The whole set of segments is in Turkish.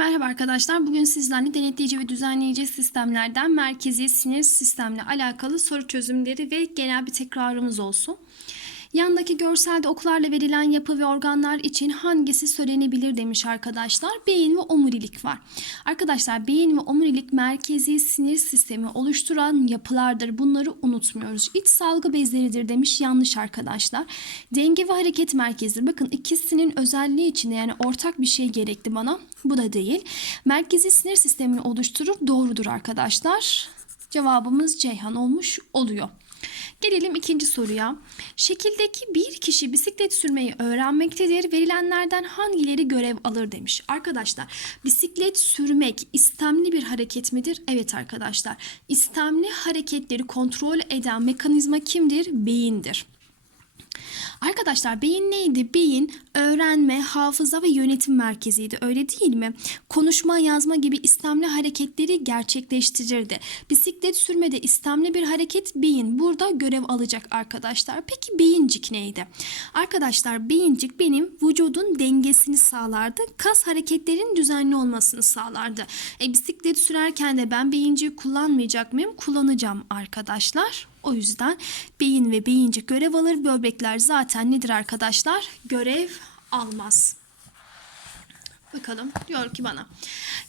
Merhaba arkadaşlar. Bugün sizlerle denetleyici ve düzenleyici sistemlerden merkezi sinir sistemle alakalı soru çözümleri ve genel bir tekrarımız olsun. Yandaki görselde okularla verilen yapı ve organlar için hangisi söylenebilir demiş arkadaşlar. Beyin ve omurilik var. Arkadaşlar beyin ve omurilik merkezi sinir sistemi oluşturan yapılardır. Bunları unutmuyoruz. İç salgı bezleridir demiş. Yanlış arkadaşlar. Denge ve hareket merkezi. Bakın ikisinin özelliği içinde yani ortak bir şey gerekti bana. Bu da değil. Merkezi sinir sistemini oluşturur. Doğrudur arkadaşlar. Cevabımız Ceyhan olmuş oluyor. Gelelim ikinci soruya. Şekildeki bir kişi bisiklet sürmeyi öğrenmektedir. Verilenlerden hangileri görev alır demiş. Arkadaşlar bisiklet sürmek istemli bir hareket midir? Evet arkadaşlar. İstemli hareketleri kontrol eden mekanizma kimdir? Beyindir. Arkadaşlar beyin neydi? Beyin öğrenme, hafıza ve yönetim merkeziydi. Öyle değil mi? Konuşma, yazma gibi istemli hareketleri gerçekleştirirdi. Bisiklet sürmede istemli bir hareket beyin burada görev alacak arkadaşlar. Peki beyincik neydi? Arkadaşlar beyincik benim vücudun dengesini sağlardı. Kas hareketlerin düzenli olmasını sağlardı. E, bisiklet sürerken de ben beyinciği kullanmayacak mıyım? Kullanacağım arkadaşlar. O yüzden beyin ve beyincik görev alır. Böbrekler zaten nedir arkadaşlar? Görev almaz. Bakalım diyor ki bana.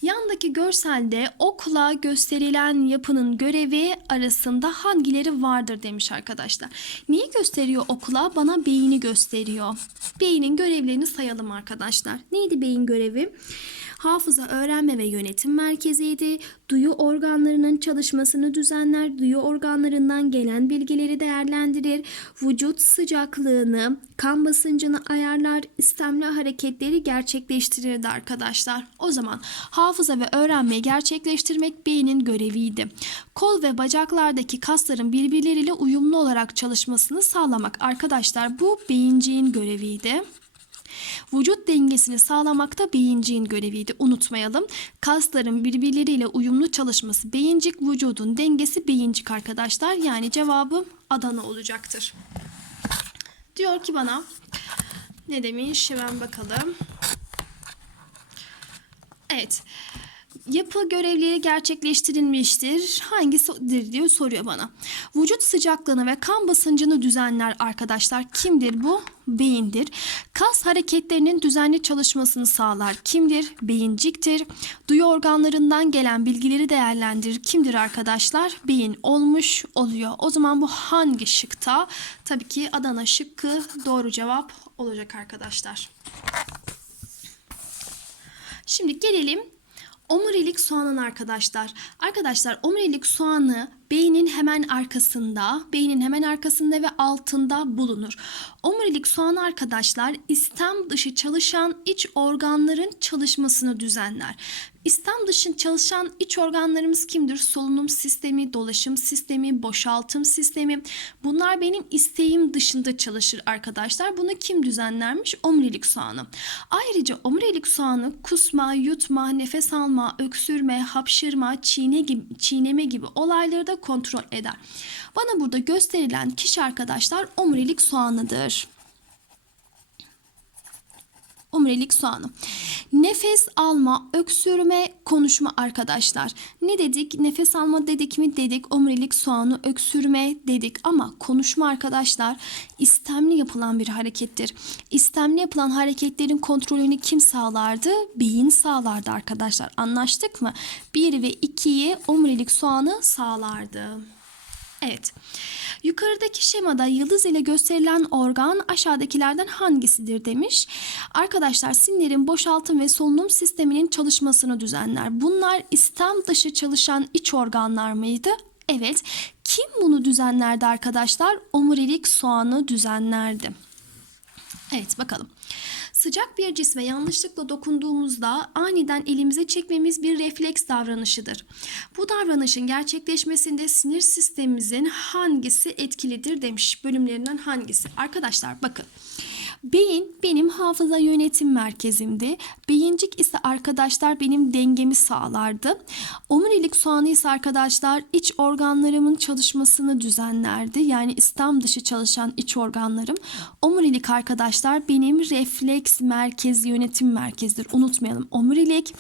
Yandaki görselde okula gösterilen yapının görevi arasında hangileri vardır demiş arkadaşlar. Neyi gösteriyor okula? Bana beyni gösteriyor. Beynin görevlerini sayalım arkadaşlar. Neydi beyin görevi? Hafıza, öğrenme ve yönetim merkeziydi. Duyu organlarının çalışmasını düzenler, duyu organlarından gelen bilgileri değerlendirir, vücut sıcaklığını, kan basıncını ayarlar, istemli hareketleri gerçekleştirirdi arkadaşlar. O zaman hafıza ve öğrenmeyi gerçekleştirmek beynin göreviydi. Kol ve bacaklardaki kasların birbirleriyle uyumlu olarak çalışmasını sağlamak arkadaşlar bu beyinciğin göreviydi. Vücut dengesini sağlamakta beyinciğin göreviydi. Unutmayalım. Kasların birbirleriyle uyumlu çalışması beyincik, vücudun dengesi beyincik arkadaşlar. Yani cevabım Adana olacaktır. Diyor ki bana ne demiş? Hemen bakalım. Evet. Yapı görevleri gerçekleştirilmiştir. Hangisidir diyor soruyor bana. Vücut sıcaklığını ve kan basıncını düzenler arkadaşlar. Kimdir bu? Beyindir. Kas hareketlerinin düzenli çalışmasını sağlar. Kimdir? Beyinciktir. Duyu organlarından gelen bilgileri değerlendirir. Kimdir arkadaşlar? Beyin olmuş oluyor. O zaman bu hangi şıkta? Tabii ki Adana şıkkı doğru cevap olacak arkadaşlar. Şimdi gelelim Omurilik soğanın arkadaşlar. Arkadaşlar omurilik soğanı beynin hemen arkasında, beynin hemen arkasında ve altında bulunur. Omurilik soğanı arkadaşlar istem dışı çalışan iç organların çalışmasını düzenler. İstem dışı çalışan iç organlarımız kimdir? Solunum sistemi, dolaşım sistemi, boşaltım sistemi. Bunlar benim isteğim dışında çalışır arkadaşlar. Bunu kim düzenlermiş? Omurilik soğanı. Ayrıca omurilik soğanı kusma, yutma, nefes alma, öksürme, hapşırma, çiğne gibi, çiğneme gibi olayları da kontrol eder. Bana burada gösterilen kişi arkadaşlar omurilik soğanıdır omurilik soğanı. Nefes alma, öksürme, konuşma arkadaşlar. Ne dedik? Nefes alma dedik mi? Dedik. Omurilik soğanı, öksürme dedik. Ama konuşma arkadaşlar istemli yapılan bir harekettir. İstemli yapılan hareketlerin kontrolünü kim sağlardı? Beyin sağlardı arkadaşlar. Anlaştık mı? 1 ve 2'yi omurilik soğanı sağlardı. Evet. Yukarıdaki şemada yıldız ile gösterilen organ aşağıdakilerden hangisidir demiş. Arkadaşlar sinirlerin boşaltım ve solunum sisteminin çalışmasını düzenler. Bunlar istem dışı çalışan iç organlar mıydı? Evet. Kim bunu düzenlerdi arkadaşlar? Omurilik soğanı düzenlerdi. Evet bakalım. Sıcak bir cisme yanlışlıkla dokunduğumuzda aniden elimize çekmemiz bir refleks davranışıdır. Bu davranışın gerçekleşmesinde sinir sistemimizin hangisi etkilidir demiş. Bölümlerinden hangisi? Arkadaşlar bakın. Beyin benim hafıza yönetim merkezimdi. Beyincik ise arkadaşlar benim dengemi sağlardı. Omurilik soğanı ise arkadaşlar iç organlarımın çalışmasını düzenlerdi. Yani istem dışı çalışan iç organlarım. Omurilik arkadaşlar benim refleks merkezi yönetim merkezidir. Unutmayalım. Omurilik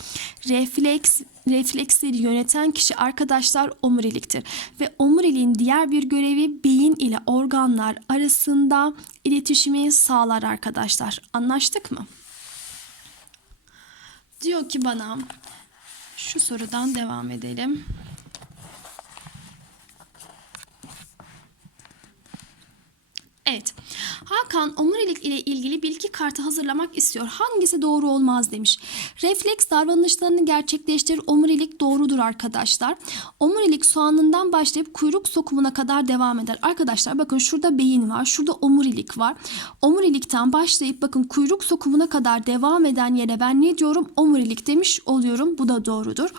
refleks refleksleri yöneten kişi arkadaşlar omuriliktir. Ve omuriliğin diğer bir görevi beyin ile organlar arasında iletişimi sağlar arkadaşlar. Anlaştık mı? Diyor ki bana şu sorudan devam edelim. Evet. Hakan omurilik ile ilgili bilgi kartı hazırlamak istiyor. Hangisi doğru olmaz demiş. Refleks davranışlarını gerçekleştirir. Omurilik doğrudur arkadaşlar. Omurilik soğanından başlayıp kuyruk sokumuna kadar devam eder. Arkadaşlar bakın şurada beyin var. Şurada omurilik var. Omurilikten başlayıp bakın kuyruk sokumuna kadar devam eden yere ben ne diyorum? Omurilik demiş oluyorum. Bu da doğrudur.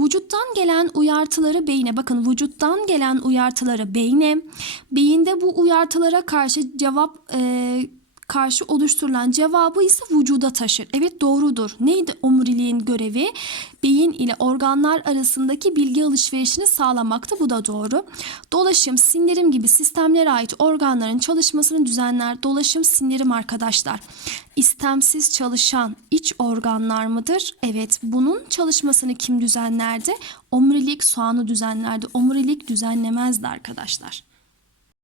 Vücuttan gelen uyartıları beyne bakın vücuttan gelen uyartıları beyne beyinde bu uyartılara karşı cevap e, karşı oluşturulan cevabı ise vücuda taşır. Evet doğrudur. Neydi omuriliğin görevi? Beyin ile organlar arasındaki bilgi alışverişini sağlamaktı. Bu da doğru. Dolaşım, sindirim gibi sistemlere ait organların çalışmasını düzenler. Dolaşım, sindirim arkadaşlar. İstemsiz çalışan iç organlar mıdır? Evet. Bunun çalışmasını kim düzenlerdi? Omurilik soğanı düzenlerdi. Omurilik düzenlemezdi arkadaşlar.